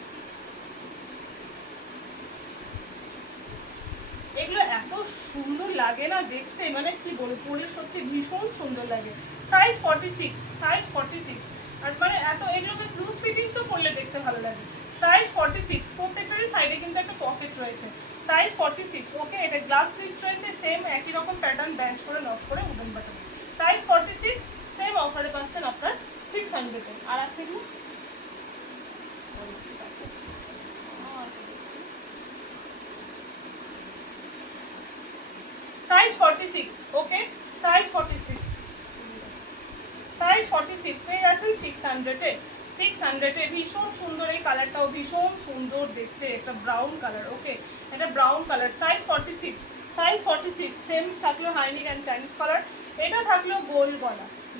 এগুলো এত সুন্দর লাগে না দেখতে, কি বলবো, পরলে সত্যি ভীষণ সুন্দর লাগে। সাইজ 46, আর এত এগুলো বেশ লুজ ফিটিংসও পরলে দেখতে ভালো লাগে। সাইজ 46, প্রত্যেকটারই সাইডে কিন্তু একটা পকেট রয়েছে। সাইজ 46। ওকে, এটা গ্লাস স্লিভস রয়েছে, সেম একই রকম প্যাটার্ন, ব্যান্ড করে নট করে উডেন বাটন। সাইজ 46, সেম অফারে পাচ্ছেন আপনার 600-এ। আর আছে এগুলো সাইজ 46। ওকে, সাইজ 46, পেয়ে যাচ্ছেন 600-এ। ভীষণ সুন্দর, এই কালারটাও ভীষণ সুন্দর দেখতে, একটা ব্রাউন কালার। ওকে, এটা ব্রাউন কালার। সাইজ 46, সেম থাকলো হাইনিক অ্যান্ড চাইনিজ কালার। এটা থাকলো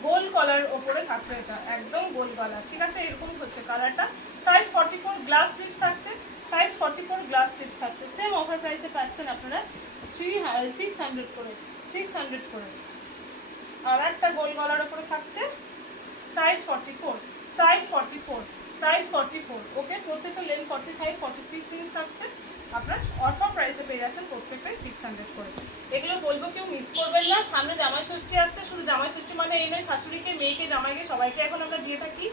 গোল কলার ওপরে থাকলো, এটা একদম গোল গলা। ঠিক আছে, এরকম হচ্ছে কালারটা। সাইজ 44, গ্লাস স্লিভস থাকছে। সাইজ 44, গ্লাস স্লিভস থাকছে। সেম অফার প্রাইসে পাচ্ছেন আপনারা 600 করে। আর একটা গোল গলার ওপরে থাকছে, সাইজ 44। ওকে, প্রত্যেকটা লেন্থ 45, 46 ইঞ্চ থাকছে। আপনার অফার প্রাইসে পেয়ে যাচ্ছেন প্রত্যেকটাই 600 করে। এগুলো বলবো কেউ মিস করবেন না, সামনে জামাই ষষ্ঠী আসছে। শুধু জামাই ষষ্ঠী এই নয়, শাশুড়িকে, মেয়েকে, জামাইকে, সবাইকে এখন আমরা দিয়ে থাকি।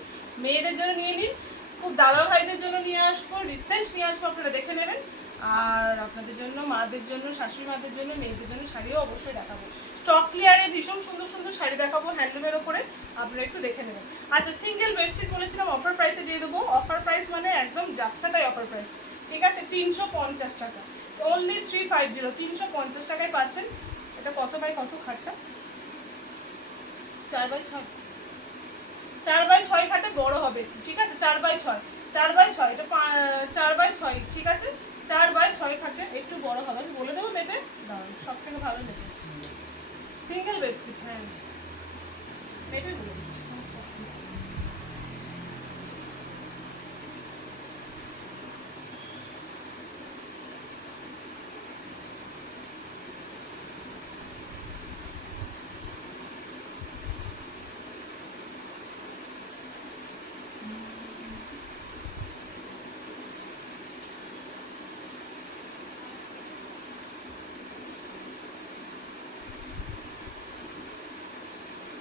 মেয়েদের জন্য নিয়ে নিন, খুব দাদা ভাইদের জন্য নিয়ে আসবো, রিসেন্ট নিয়ে আসবো, আপনারা দেখে নেবেন। আর আপনাদের জন্য, মাদের জন্য, শাশুড়ি মাদের জন্য, মেয়েদের জন্য শাড়িও অবশ্যই দেখাবো। স্টক ক্লিয়ারে ভীষণ সুন্দর শাড়ি দেখাবো হ্যান্ডলুমের ওপরে, আপনারা একটু দেখে নেবেন। আচ্ছা, সিঙ্গেল বেডশিট বলেছিলাম অফার প্রাইসে দিয়ে দেবো। অফার প্রাইস একদম যাচ্ছে তাই অফার প্রাইস। ঠিক আছে, 350 টাকা, অনলি 350, 350 টাকায় পাচ্ছেন। এটা কত বাই কত খাটটা? 4x6, 4x6 খাটে, বড় হবে। ঠিক আছে, 4x6, এটা 4x6। ঠিক আছে, 4x6 খাটে একটু বড় হবে, আমি বলে দেবো মেপে। দাঁড়ান, সব থেকে ভালো নেবে সিঙ্গেল বেডশিট। হ্যাঁ, মেপে বলে দিচ্ছি।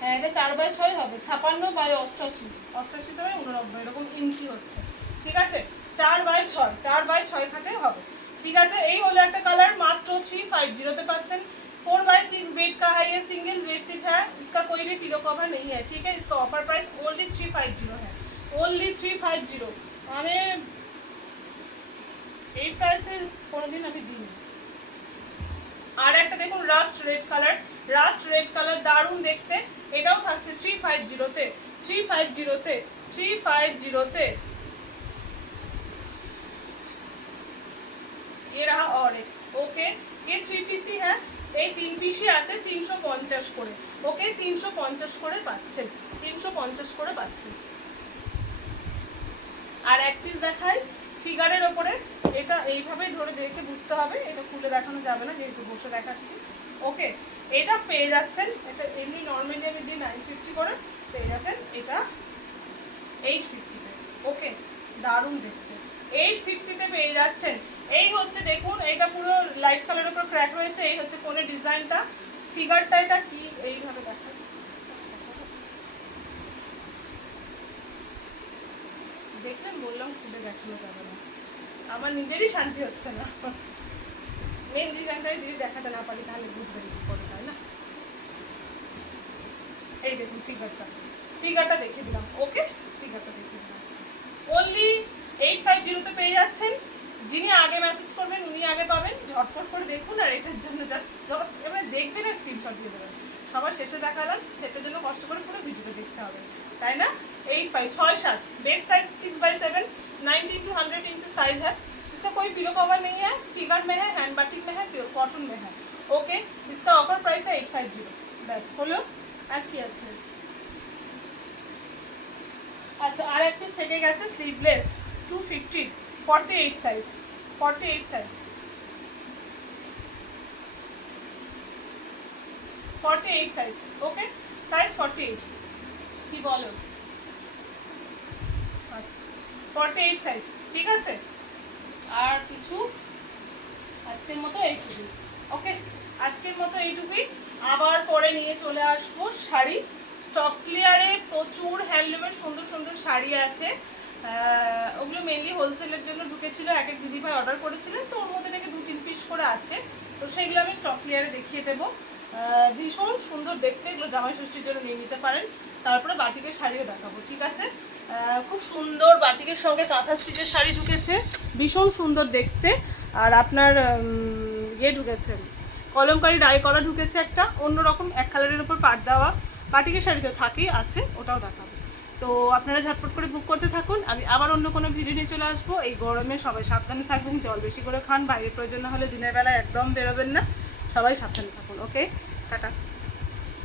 হ্যাঁ, এটা 4x6 হবে, 56x88, 88 89 এরকম ইঞ্চি হচ্ছে। ঠিক আছে, 4x6 খাটে হবে। ठीक है। এই হলো একটা কালার, মাত্র 350 পাচ্ছেন। 4x6 बेड का है ये, सिंगल बेड शीट है, इसका कोई भी पिलो कवर नहीं है, ठीक है। इसका ऑफर प्राइस ओनली 350 है, ओनली 350। মানে এই প্রাইসে কোনোদিন আমি দিইনি। আর একটা দেখুন rust red colour, rust red colour দারুণ দেখতে, এটাও থাকছে 350 তে, 350 তে, 350 তে। ये रहा और एक, ओके। ये 3 পিসই है, এই 3 পিসই আছে 350 করে, ওকে। 350 করে পাচ্ছেন, 350 করে পাচ্ছেন। আর এক পিস দেখাই ফিগারের ওপরে, এটা এইভাবেই ধরে দেখে বুঝতে হবে, এটা খুলে দেখানো যাবে না যেহেতু বসে দেখাচ্ছি, ওকে। এটা পেয়ে যাচ্ছেন, এটা এমনি নর্মালি আমি দিই 950 করে, পেয়ে যাচ্ছেন এটা 850-তে, ওকে। দারুণ দেখতে, 850-তে পেয়ে যাচ্ছেন। এই হচ্ছে দেখুন, এটা পুরো লাইট কালারের উপর ক্র্যাক রয়েছে, এই হচ্ছে কোণের ডিজাইনটা, ফিগারটা এটা কি এইভাবে দেখাই, দেখলেন বললাম খুলে দেখানো যাবে না, আমার নিজেরই শান্তি হচ্ছে না। মেন ডিজাইনটাই যদি দেখাতে না পারি তাহলে বুঝবেন কি করে, তাই না? এই দেখুন ফিগারটা, ফিগারটা দেখিয়ে দিলাম, ওকে। ফিগারটা দেখিয়ে দিলাম, ওনলি 850-তে পেয়ে যাচ্ছেন। যিনি আগে মেসেজ করবেন উনি আগে পাবেন, ঝটপট করে দেখুন। আর এটার জন্য জাস্ট এবার দেখবেন আর স্ক্রিনশট দিয়ে দেবেন। সবার শেষে দেখালাম, সেটার জন্য কষ্ট করে পুরো ভিডিওটা দেখতে হবে, তাই না? 6-7 bed size 6x7, 90 to 100 inch size है। इसका कोई पिलो कवर नहीं है, फिगर में है, हैंड बाटिक में है, प्योर कॉटन में है, ओके। इसका ऑफर प्राइस है 850, बस হলো। আর কি আছে? আচ্ছা আর এক পিস থেকে গেছে স্লিভলেস 250, 48 সাইজ, 48 সাইজ, 48 সাইজ, ওকে। সাইজ 48, কি বলো? আচ্ছা 48 সাইজ, ঠিক আছে। আর কিছু আজকের মতো এইটুকুই, ওকে। আজকের মতো এইটুকুই, আবার পরে নিয়ে চলে আসবো শাড়ি। স্টক ক্লিয়ারে প্রচুর হ্যান্ডলুমের সুন্দর সুন্দর শাড়ি আছে, ওগুলো মেনলি হোলসেলের জন্য ঢুকেছিল, এক এক দিদিভাই অর্ডার করেছিলেন, তো ওর মধ্যে থেকে 2-3 পিস করে আছে, তো সেগুলো আমি স্টক ক্লিয়ারে দেখিয়ে দেবো। ভীষণ সুন্দর দেখতে, এগুলো জামাই ষষ্ঠীর জন্য নিয়ে নিতে পারেন। তারপরে বাটিকের শাড়িও দেখাবো, ঠিক আছে। খুব সুন্দর বাটিকের সঙ্গে কাঁথা স্টিচের শাড়ি ঢুকেছে, ভীষণ সুন্দর দেখতে। আর আপনার ইয়ে ঢুকেছে, কলমকারি ডাই করা ঢুকেছে, একটা অন্যরকম এক কালারের উপর পাট দেওয়া বাটিকের শাড়ি তো থাকেই আছে, ওটাও দেখাবো। তো আপনারা ঝটপট করে বুক করতে থাকুন, আমি আবার অন্য কোনো ভিডিও নিয়ে চলে আসবো। এই গরমে সবাই সাবধানে থাকবেন, জল বেশি করে খান, বাইরে প্রয়োজন না হলে দিনের বেলায় একদম বেরোবেন না, সবাই সাবধানে থাকুন, ওকে। টাটা।